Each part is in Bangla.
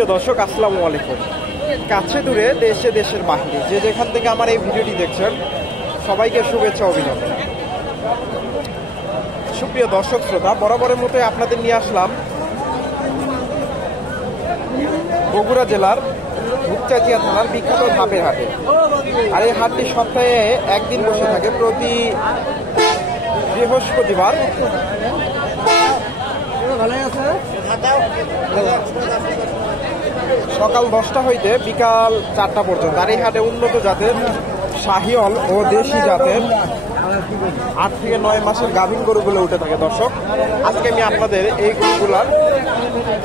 সুপ্রিয় দর্শক, আসসালামু আলাইকুম। কাছে দূরে দেশে দেশের বাহিরে যে যেখান থেকে আমার এই ভিডিওটি দেখছেন সবাইকে শুভেচ্ছা অভিনন্দন। সুপ্রিয় দর্শক শ্রোতা, বরাবরের মতো আপনাদের নিয়ে আসলাম বগুড়া জেলার ধূপচাচিয়া থানার বিখ্যাত ধাপের হাটে। আর এই হাটটি সপ্তাহে একদিন বসে থাকে, প্রতি বৃহস্পতিবার সকাল 10টা হইতে বিকাল 4টা পর্যন্ত। আর এই হাটে উন্নত জাতের শাহিওয়াল ও দেশি জাতের 8 থেকে 9 মাসের গাভীন গরুগুলো উঠে থাকে। দর্শক, আজকে আমি আপনাদের এই গরুগুলার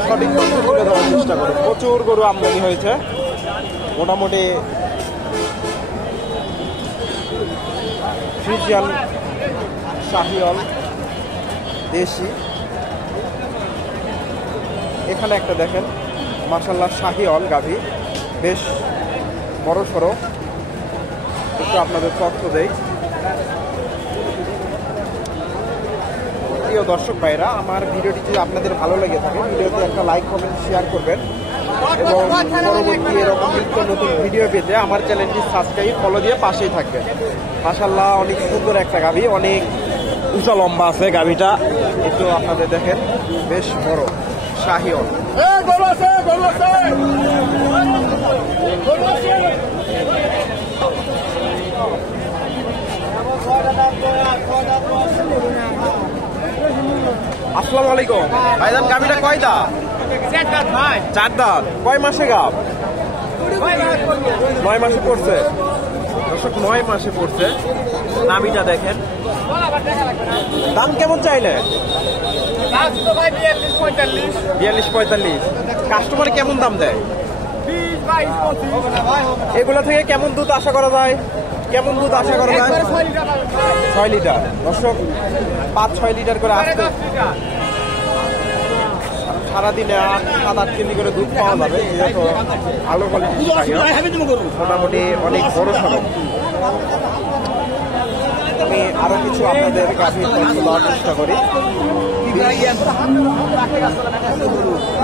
সঠিক তথ্য তুলে দেওয়ার চেষ্টা করব। প্রচুর গরু আমদানি হয়েছে, মোটামুটি ফ্রিজিয়ান, শাহিওয়াল, দেশি। এখানে একটা দেখেন মাশাআল্লাহ শাহিওয়াল গাভী, বেশ বড় সড়ো। একটু আপনাদের তথ্য দেই। প্রিয় দর্শক ভাইরা, আমার ভিডিওটি যদি আপনাদের ভালো লেগে থাকে ভিডিওতে একটা লাইক, কমেন্ট, শেয়ার করবেন এবং পরবর্তী এরকম নিত্য নতুন ভিডিও পেতে আমার চ্যানেলটি সাবস্ক্রাইব, ফলো দিয়ে পাশেই থাকবেন। মাশাআল্লাহ অনেক সুন্দর একটা গাভী, অনেক উঁচা লম্বা আছে গাভীটা। একটু আপনাদের দেখেন, বেশ বড় শাহিওয়াল। আসসালামু আলাইকুম ভাইজান, গাভীটা কয় দাঁত? 4 দাঁত। কয় মাসে গাভ? 9 মাসে পড়ছে। দর্শক, 9 মাসে পড়ছে। নামিটা দেখেন। দাম কেমন চাইলে? 42-45। কাস্টমার কেমন দাম দেয়? এগুলা থেকে কেমন দুধ আশা করা যায়? 6 লিটার। দর্শক, 5-6 লিটার করে আসতে সারাদিনে 7-8 কেজি করে দুধ পাওয়া যাবে। যেহেতু ভালো কোয়ালিটি, মোটামুটি অনেক বড় সড়ক। আমি আরো কিছু আপনাদের কাছে দেওয়ার চেষ্টা করি।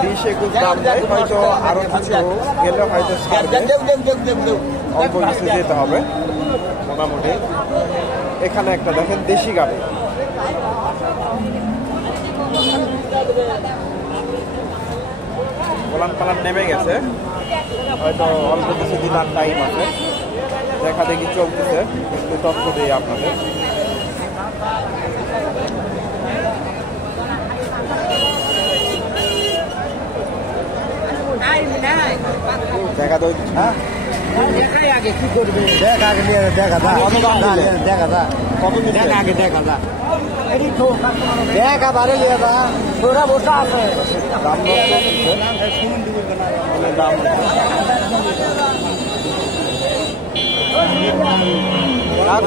20-21 দাম দেয়, হয়তো আরো কিছু গেলে হয়তো অল্প কিছু যেতে হবে। মোটামুটি এখানে একটা দেখেন দেশি গাভী, গোলাম পালান নেমে গেছে, হয়তো অল্প কিছু দিন টাইম আছে, দেখা দেখি চলতেছে। একটু তথ্য দিই আপনাদের। দেখা তো আগে কি করবে, দেখা আগে দেখা কত আগে দেখা দেখা বাড়ে ওরা বসা আছে। দাম দাম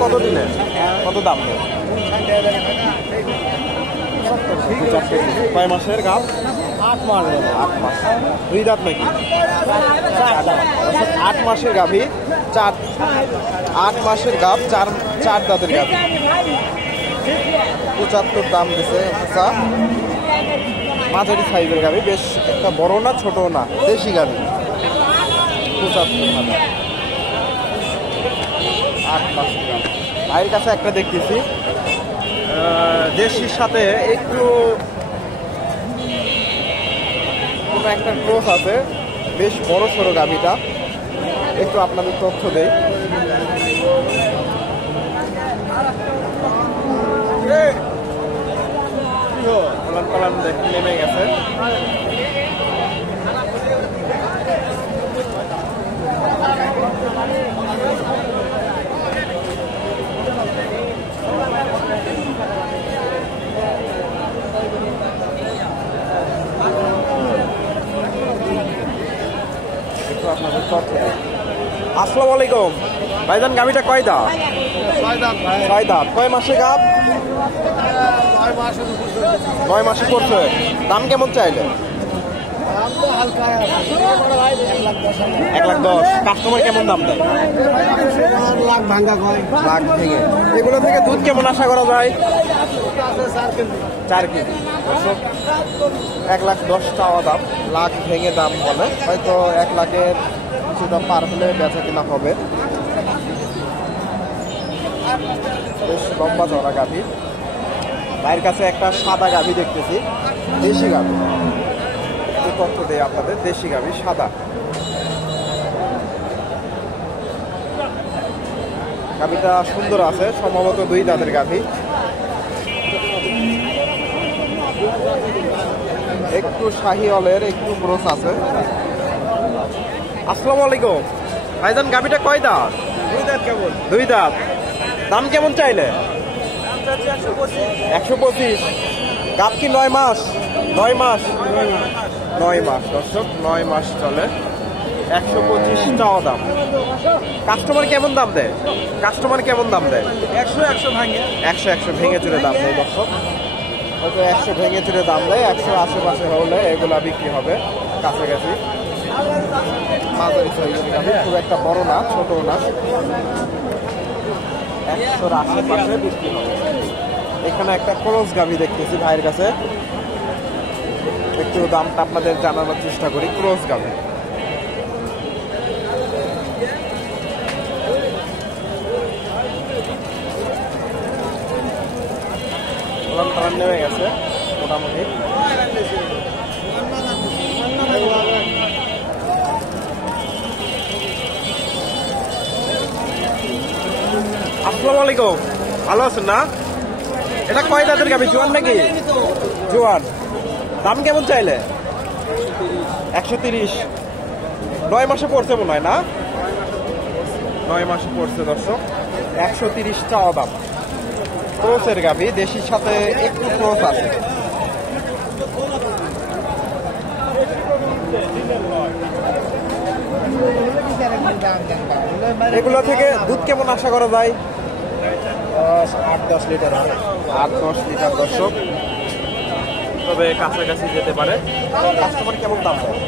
কত দিলে, কত দাম? 6 মাসের গাভ? 8 মাস। 2 দাঁত নাকি? 8 মাসের গাভী, 8 মাসের গাভ, 4 দাঁতের গাভী। 75 দাম দিছে। মাঝারি সাইজের গাভী, বেশ একটা বড় না ছোট না, দেশি গাভী। 75,000। 8 মাসের গাভ। ভাইয়ের কাছে একটা দেখতেছি দেশির সাথে একটু কোনো একটা ক্রস আছে, বেশ বড় সড়ো গাভীটা। একটু আপনাদের তথ্য দেই। পালান দেখে নেমে গেছে। আসসালামু আলাইকুম ভাইজান, গাভীটা কয় দাঁত? 6 দাঁত। কয় মাসে গাভ? 9 মাসে পড়ছে। দাম কেমন চাইলে? 1,10,000। কাস্টমার কেমন দাম দেয়? লাখ ভেঙে। এগুলো থেকে দুধ কেমন আশা করা যায়? 4 কেজি। 1,10,000 চাওয়া দাম, লাখ ভেঙে দাম বলে, হয়তো 1 লাখের কিছুটা পার হলে বেচা কিনা হবে। বেশ লম্বা চড়া গাভী। ভাইয়ের কাছে একটা সাদা গাভী দেখতেছি, দেশি গাভী। একটু তথ্য দেয় আপনাদের, দেশি গাভী সাদা। গাভীটা সুন্দর আছে, সম্ভবত 2 দাঁতের গাভী। একটু শাহিওয়ালের একটু ক্রস আছে। আসসালামু আলাইকুম ভাইজান, গাভীটা কয় দাঁত? 2 দাঁত কেবল। 2 দাঁত। দাম কেমন চাইলে? 125। গাভ কি 9 মাস? 9 মাস। 9 মাস দর্শক, 9 মাস চলে। 125 চাওয়া দাম। কাস্টমার কেমন দাম দেয়? কাস্টমার কেমন দাম দেয়? 100 ভাঙে। 100 ভেঙে চুরে দাম দেয় দর্শক। হয়তো 100 ভেঙে চুরে দাম দেয়, 100 আশেপাশে হলে এগুলা বিক্রি হবে কাছাকাছি। মাঝারি সাইজের গাভী, খুব একটা বড় না, ছোটও না। 100 আশেপাশে বিক্রি হবে। এখানে একটা ক্রস গাভী দেখতেছি ভাইয়ের কাছে, একটু দামটা আপনাদের জানানোর চেষ্টা করি। ক্রস গাভী, নেমে গেছে মোটামুটি। আসসালামু আলাইকুম, ভালো আছেন না? এটা কয় দাঁতের গাভী? জোয়ান নাকি? জোয়ান। দাম কেমন চাইলে? 130। 9 মাসে পড়ছে মনে হয় না? 9 মাসে পড়ছে দর্শক। 130 চাওয়া দাম। ক্রসের গাভী, দেশির সাথে একটু ক্রস আছে। এগুলো থেকে দুধ কেমন আশা করা যায়? 8-10 লিটার। 8-10 লিটার দর্শক, তবে কাছাকাছি যেতে পারে। কাস্টমার কেমন দাম দেয়?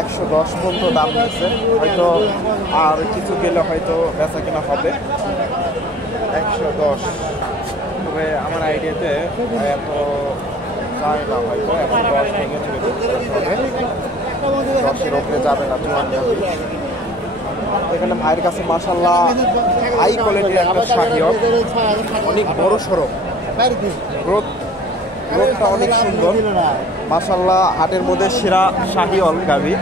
110 পর্যন্ত দাম দিচ্ছে, হয়তো আর কিছু গেলে হয়তো বেচা কেনা হবে। 110, তবে আমার আইডিয়াতে এত যায় না, হয়তো 110 ভেঙে চলে হবে। 10-এর উপরে যাবে না। এখানে ভাইয়ের কাছে মাশাআল্লাহ হাই কোয়ালিটির একটা শাহিওয়াল, অনেক বড় সড়ো, গ্রোথটা অনেক সুন্দর মাশাআল্লাহ। হাটের মধ্যে সেরা শাহিওয়াল গাভী।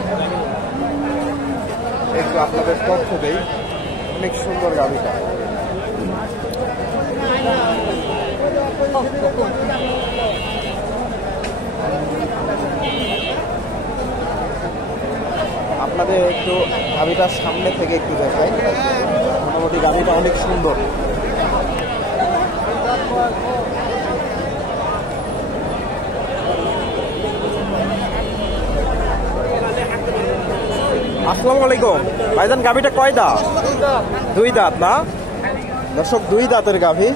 একটু আপনাদের তথ্য দেই, অনেক সুন্দর গাভীটা। আপনাদের একটু গাভীটার সামনে থেকে একটু দেখাই। মোটামুটি গাভীটা অনেক সুন্দর। আসসালামু আলাইকুম ভাইজান, গাভীটা কয় দাঁত? 2 দাঁত না দর্শক? 2 দাঁতের গাভী,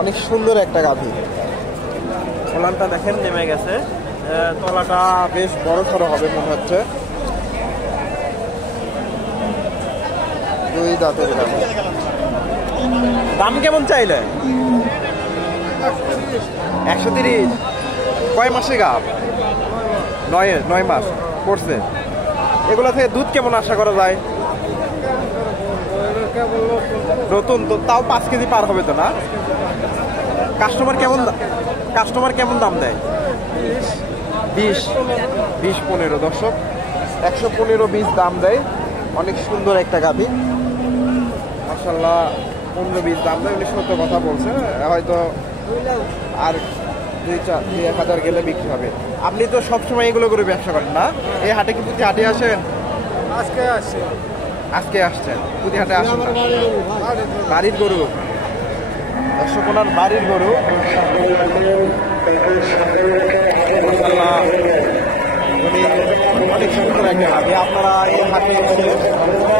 অনেক সুন্দর একটা গাভী। ফলানটা দেখেন নেমে গেছে, তলাটা বেশ বড় সড়ো হবে মনে হচ্ছে। 2 দাঁতের গাভী। দাম কেমন চাইলে? 130। কয় মাসে গাভ? 9 মাস পড়ছে। এগুলা থেকে দুধ কেমন আশা করা যায়? নতুন তো, তাও 5 কেজি পার হবে তো না? কাস্টমার কেমন দাম দেয়? 20-15 দর্শক। 115-20 দাম দেয়। অনেক সুন্দর একটা গাভী মাশাআল্লাহ। 15-20 দাম দেয়, উনি সত্য কথা বলছে। হয়তো আর 2-1 হাজার গেলে বিক্রি হবে। আপনি তো সবসময় এগুলো করে ব্যবসা করেন না? এই হাটে কি প্রতি হাটে আসেন? আজকে আসছেন, প্রতি হাটে আসেন না? বাড়ির গরু দর্শক, ওনার বাড়ির গরু। উনি অনেক সুন্দর একটা গাভী। আপনারা এই হাটে এসে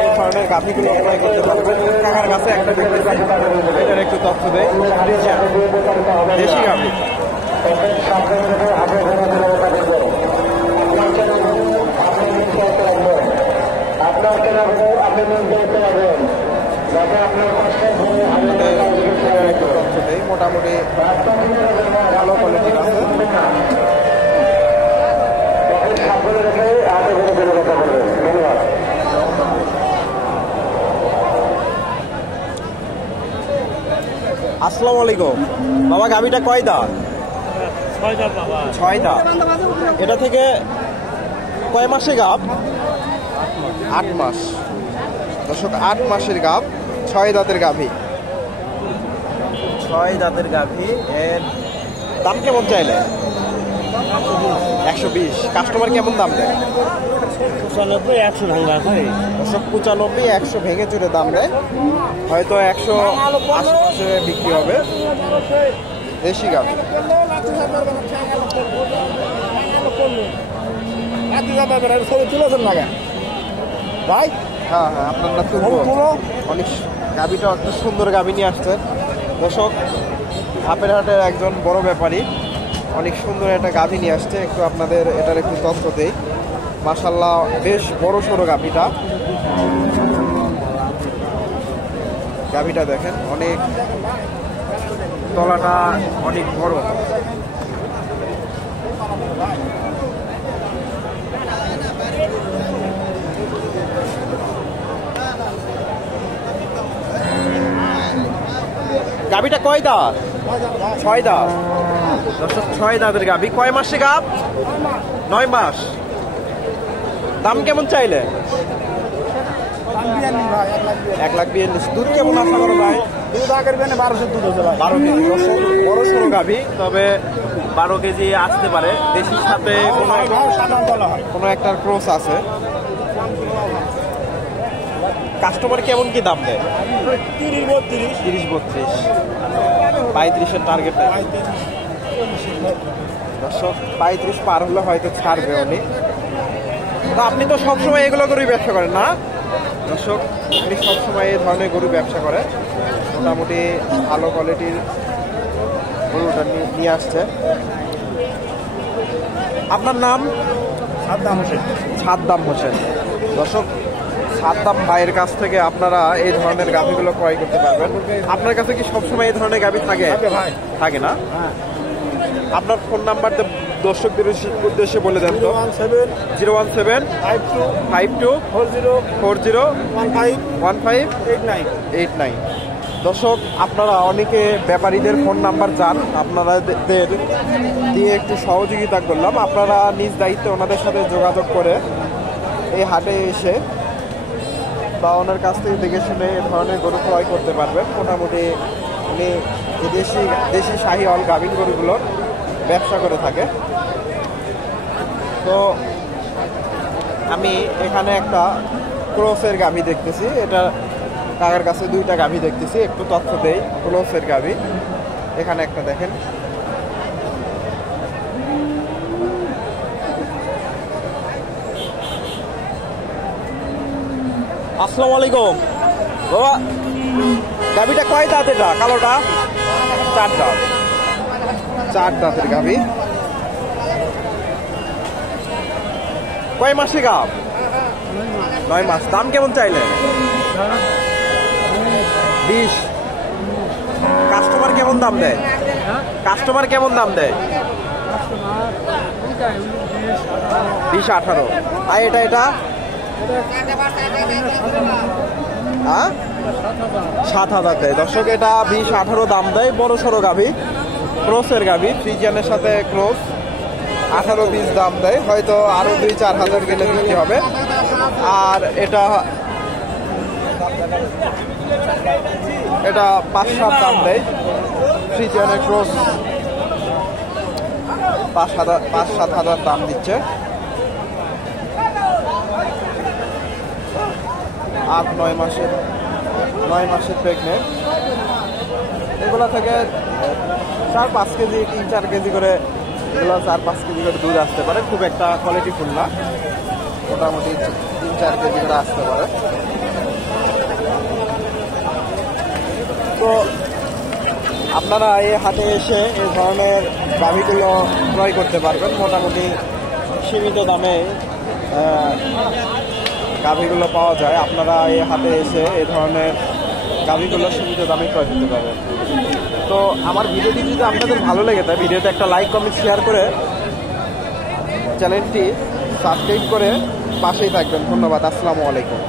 এই ধরনের গাভীগুলো ক্রয় করতে পারবেন। কাকার কাছে একটা দেখতে এটার একটু তথ্য দেয়। দেশি গাভী, মোটামুটি ভালো কোয়ালিটির আছে। আসসালামু আলাইকুম বাবা, গাভিটা কয় দাঁত? 6 দাঁত। এটা থেকে কয় মাসে গাভ? 8 মাস। দর্শক 8 মাসের গাভ, 6 দাঁতের গাভী। 6 দাঁতের গাভী। এর দাম কেমন চাইলে? 120। কাস্টমার কেমন দাম দেয়? 95-100 ভাঙা হয়। দর্শক 95-100 ভেঙে চুরে দাম দেয়, হয়তো 100 আশেপাশে বিক্রি হবে। দেশি গাভী। ভাই হ্যাঁ হ্যাঁ, আপনার না তুলবো। অনেক গাভীটা একটা সুন্দর গাভী নিয়ে আসছেন দর্শক। আপের হাটের একজন বড় ব্যাপারী অনেক সুন্দর একটা গাভী নিয়ে আসছে। একটু আপনাদের এটার একটু তথ্য দেই। মাশাআল্লাহ বেশ বড় সড়ো গাভীটা। গাভীটা দেখেন, অনেক তলাটা অনেক বড়। গাভীটা কয় দাঁত? 6 দাঁত। দর্শক 6 দাঁতের গাভী। কয় মাসে গাভ? 9 মাস। দাম কেমন চাইলে? 1,42,000। দুধ কেমন আশা করো ভাই? দুধ আগের বেনে 1200 দুধ হচ্ছে ভাই। 12 কেজি। বড় সড়ো গাভী, তবে 12 কেজি আসতে পারে। দেশির সাথে কোনো একটার ক্রস আছে। কাস্টমার কেমন কি দাম দেয়? 30-32। 30-32। 35-এর টার্গেট। দর্শক 35 পার হলে হয়তো ছাড়বে উনি। তো আপনি তো সবসময় এগুলো গরুই ব্যবসা করেন না দর্শক? আপনি সবসময় এই ধরনের গরু ব্যবসা করেন, মোটামুটি ভালো কোয়ালিটির গরুটা নিয়ে আসছে। আপনার নাম? সাদ্দাম হোসেন। সাদ্দাম হোসেন। দর্শক সাদ্দাম ভাইয়ের কাছ থেকে আপনারা এই ধরনের গাভীগুলো ক্রয় করতে পারবেন। আপনার কাছে কি সবসময় এই ধরনের গাভী থাকে? ভাই থাকে না? হ্যাঁ। আপনার ফোন নাম্বারটা দর্শকদের উদ্দেশ্যে বলে দেন তো। 017-52-40-15-15-15-89। দর্শক আপনারা অনেকে ব্যাপারীদের ফোন নাম্বার চান, আপনাদের দিয়ে একটু সহযোগিতা করলাম। আপনারা নিজ দায়িত্বে ওনাদের সাথে যোগাযোগ করে এই হাটে এসে বা ওনার কাছ থেকে দেখে শুনে এ ধরনের গরু ক্রয় করতে পারবেন। মোটামুটি উনি দেশি শাহিওয়াল গাভীর গরুগুলোর ব্যবসা করে থাকে। তো আমি এখানে একটা ক্রসের গাভী দেখতেছি। এটা কাকার কাছে 2টা গাভী দেখতেছি, একটু তথ্য দেই। ক্রসের গাভী এখানে একটা দেখেন। আসসালামু আলাইকুম বাবা, গাভীটা কয় দাঁত? এটা কালোটা 4 দাঁত। 4 দাঁতের গাভী। কয় মাসে গাভ? 9 মাস। দাম কেমন চাইলে? 20। কাস্টমার কেমন দাম দেয়? কাস্টমার কেমন দাম দেয়? 20-18। আর এটা হ্যাঁ 7,000 দেয়। দর্শক এটা 20-18 দাম দেয়। বড় সড়ো গাভী, ক্রসের গাভী, ফ্রিজিয়ানের সাথে ক্রস। 18-20 দাম দেয়, হয়তো আরো 2-4 হাজার গেলে বিক্রি হবে। আর এটা 5-7 দাম দেয়। ফ্রিজিয়ানের ক্রস 5-7 হাজার দাম দিচ্ছে। 8-9 মাসের প্রেগনেন্ট। এগুলো থেকে 4-5 কেজি, 3-4 কেজি করে, এগুলো 4-5 কেজি করে দুধ আসতে পারে। খুব একটা কোয়ালিটি ফুল না, মোটামুটি 3-4 কেজি করে আসতে পারে। তো আপনারা এই হাটে এসে এই ধরনের গাভীগুলো ক্রয় করতে পারবেন। মোটামুটি সীমিত দামে গাভীগুলো পাওয়া যায়। আপনারা এই হাটে এসে এই ধরনের গাভীগুলো সীমিত দামে ক্রয় করতে পারবেন। তো আমার ভিডিওটি যদি আপনাদের ভালো লেগে থাকে, ভিডিওতে একটা লাইক কমেন্ট শেয়ার করে চ্যানেলটি সাবস্ক্রাইব করে পাশেই থাকবেন। ধন্যবাদ। আসসালামু আলাইকুম।